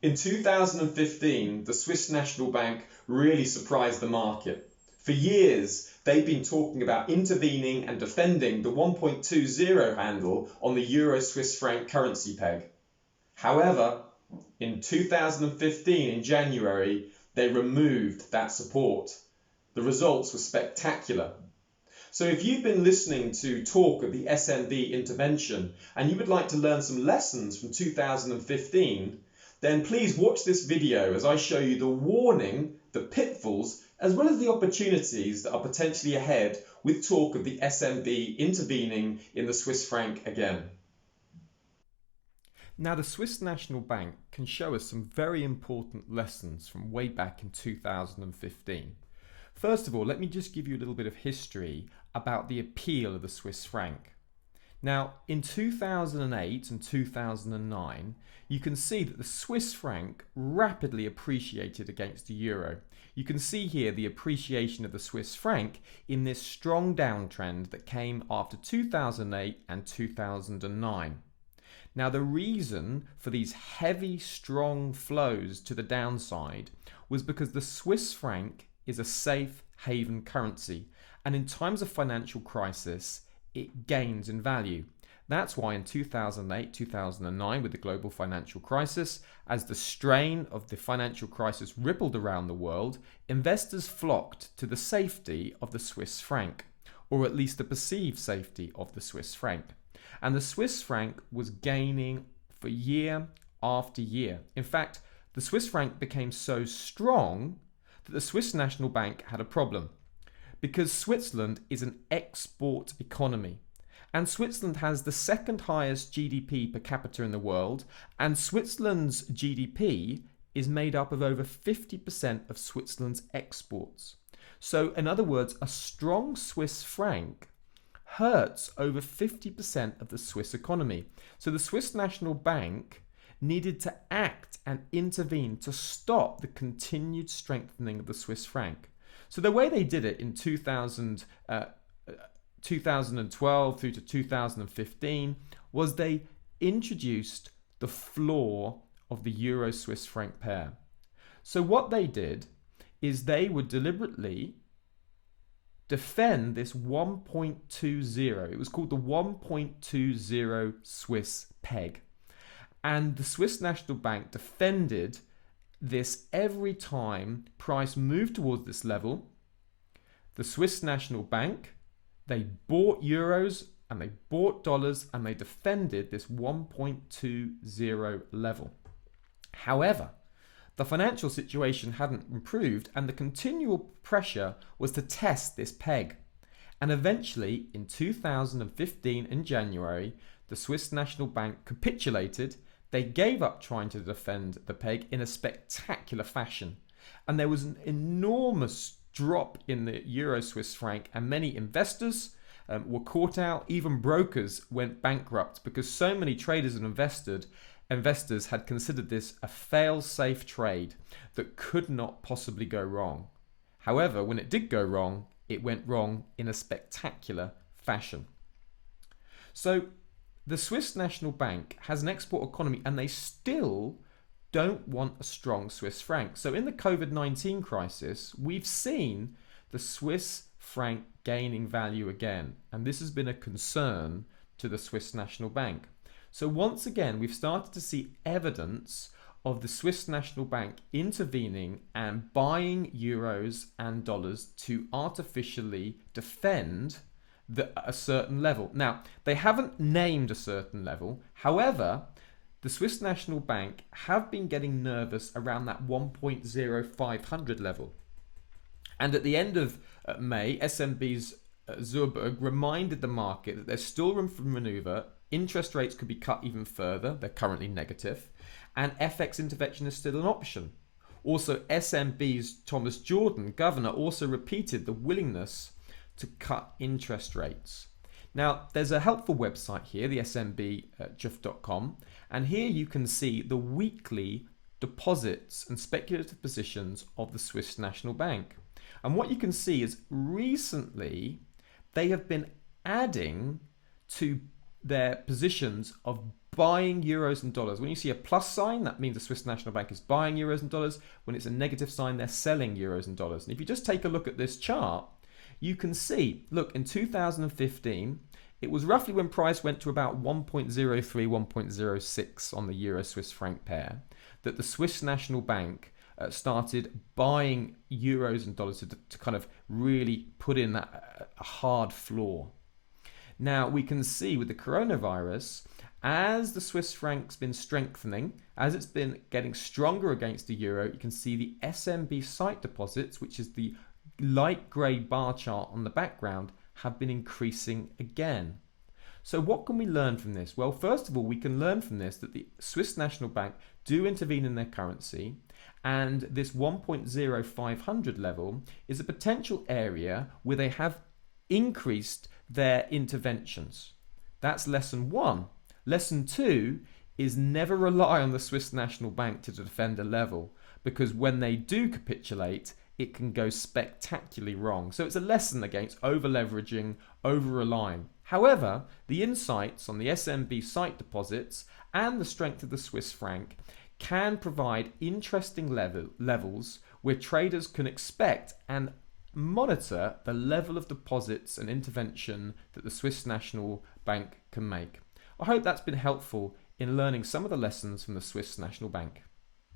In 2015, the Swiss National Bank really surprised the market. For years, they've been talking about intervening and defending the 1.20 handle on the Euro-Swiss franc currency peg. However, in 2015, in January, they removed that support. The results were spectacular. So if you've been listening to talk of the SNB intervention and you would like to learn some lessons from 2015, then please watch this video as I show you the warning, the pitfalls, as well as the opportunities that are potentially ahead with talk of the SNB intervening in the Swiss franc again. Now, the Swiss National Bank can show us some very important lessons from way back in 2015. First of all, let me just give you a little bit of history about the appeal of the Swiss franc. Now, in 2008 and 2009, you can see that the Swiss franc rapidly appreciated against the euro. You can see here the appreciation of the Swiss franc in this strong downtrend that came after 2008 and 2009. Now, the reason for these heavy, strong flows to the downside was because the Swiss franc is a safe haven currency, and in times of financial crisis, it gains in value. That's why in 2008, 2009, with the global financial crisis, as the strain of the financial crisis rippled around the world, investors flocked to the safety of the Swiss franc, or at least the perceived safety of the Swiss franc. And the Swiss franc was gaining for year after year. In fact, the Swiss franc became so strong that the Swiss National Bank had a problem, because Switzerland is an export economy. And Switzerland has the second highest GDP per capita in the world, and Switzerland's GDP is made up of over 50% of Switzerland's exports. So, in other words, a strong Swiss franc hurts over 50% of the Swiss economy. So the Swiss National Bank needed to act and intervene to stop the continued strengthening of the Swiss franc. So the way they did it in 2012 through to 2015 was they introduced the floor of the Euro-Swiss franc pair. So what they did is they would deliberately defend this 1.20. It was called the 1.20 Swiss peg. And the Swiss National Bank defended this every time price moved towards this level. The Swiss National Bank, they bought euros and they bought dollars and they defended this 1.20 level. However, the financial situation hadn't improved and the continual pressure was to test this peg. And eventually, in 2015 in January, the Swiss National Bank capitulated. They gave up trying to defend the peg in a spectacular fashion. And there was an enormous drop in the Euro-Swiss franc, and many investors were caught out. Even brokers went bankrupt because so many traders and investors had considered this a fail-safe trade that could not possibly go wrong. However, when it did go wrong, it went wrong in a spectacular fashion. So the Swiss National Bank has an export economy and they still don't want a strong Swiss franc. So in the COVID-19 crisis, we've seen the Swiss franc gaining value again. And this has been a concern to the Swiss National Bank. So once again, we've started to see evidence of the Swiss National Bank intervening and buying euros and dollars to artificially defend a certain level. Now, they haven't named a certain level. However, the Swiss National Bank have been getting nervous around that 1.0500 level. And at the end of May, SNB's Zurberg reminded the market that there's still room for maneuver. Interest rates could be cut even further. They're currently negative. And FX intervention is still an option. Also, SNB's Thomas Jordan, governor, also repeated the willingness to cut interest rates. Now, there's a helpful website here, the SNB EURCHF.com, and here you can see the weekly deposits and speculative positions of the Swiss National Bank. And what you can see is recently they have been adding to their positions of buying euros and dollars. When you see a plus sign, that means the Swiss National Bank is buying euros and dollars. When it's a negative sign, they're selling euros and dollars. And if you just take a look at this chart, you can see, look, in 2015, it was roughly when price went to about 1.03, 1.06 on the euro-Swiss franc pair, that the Swiss National Bank started buying euros and dollars to kind of really put in that a hard floor. Now, we can see with the coronavirus, as the Swiss franc's been strengthening, as it's been getting stronger against the euro, you can see the SNB sight deposits, which is the light grey bar chart on the background, have been increasing again. So what can we learn from this? Well, first of all, we can learn from this that the Swiss National Bank do intervene in their currency, and this 1.0500 level is a potential area where they have increased their interventions. That's lesson one. Lesson two is never rely on the Swiss National Bank to defend a level, because when they do capitulate, it can go spectacularly wrong. So it's a lesson against over-leveraging, over-relying. However, the insights on the SNB sight deposits and the strength of the Swiss franc can provide interesting levels where traders can expect and monitor the level of deposits and intervention that the Swiss National Bank can make. I hope that's been helpful in learning some of the lessons from the Swiss National Bank.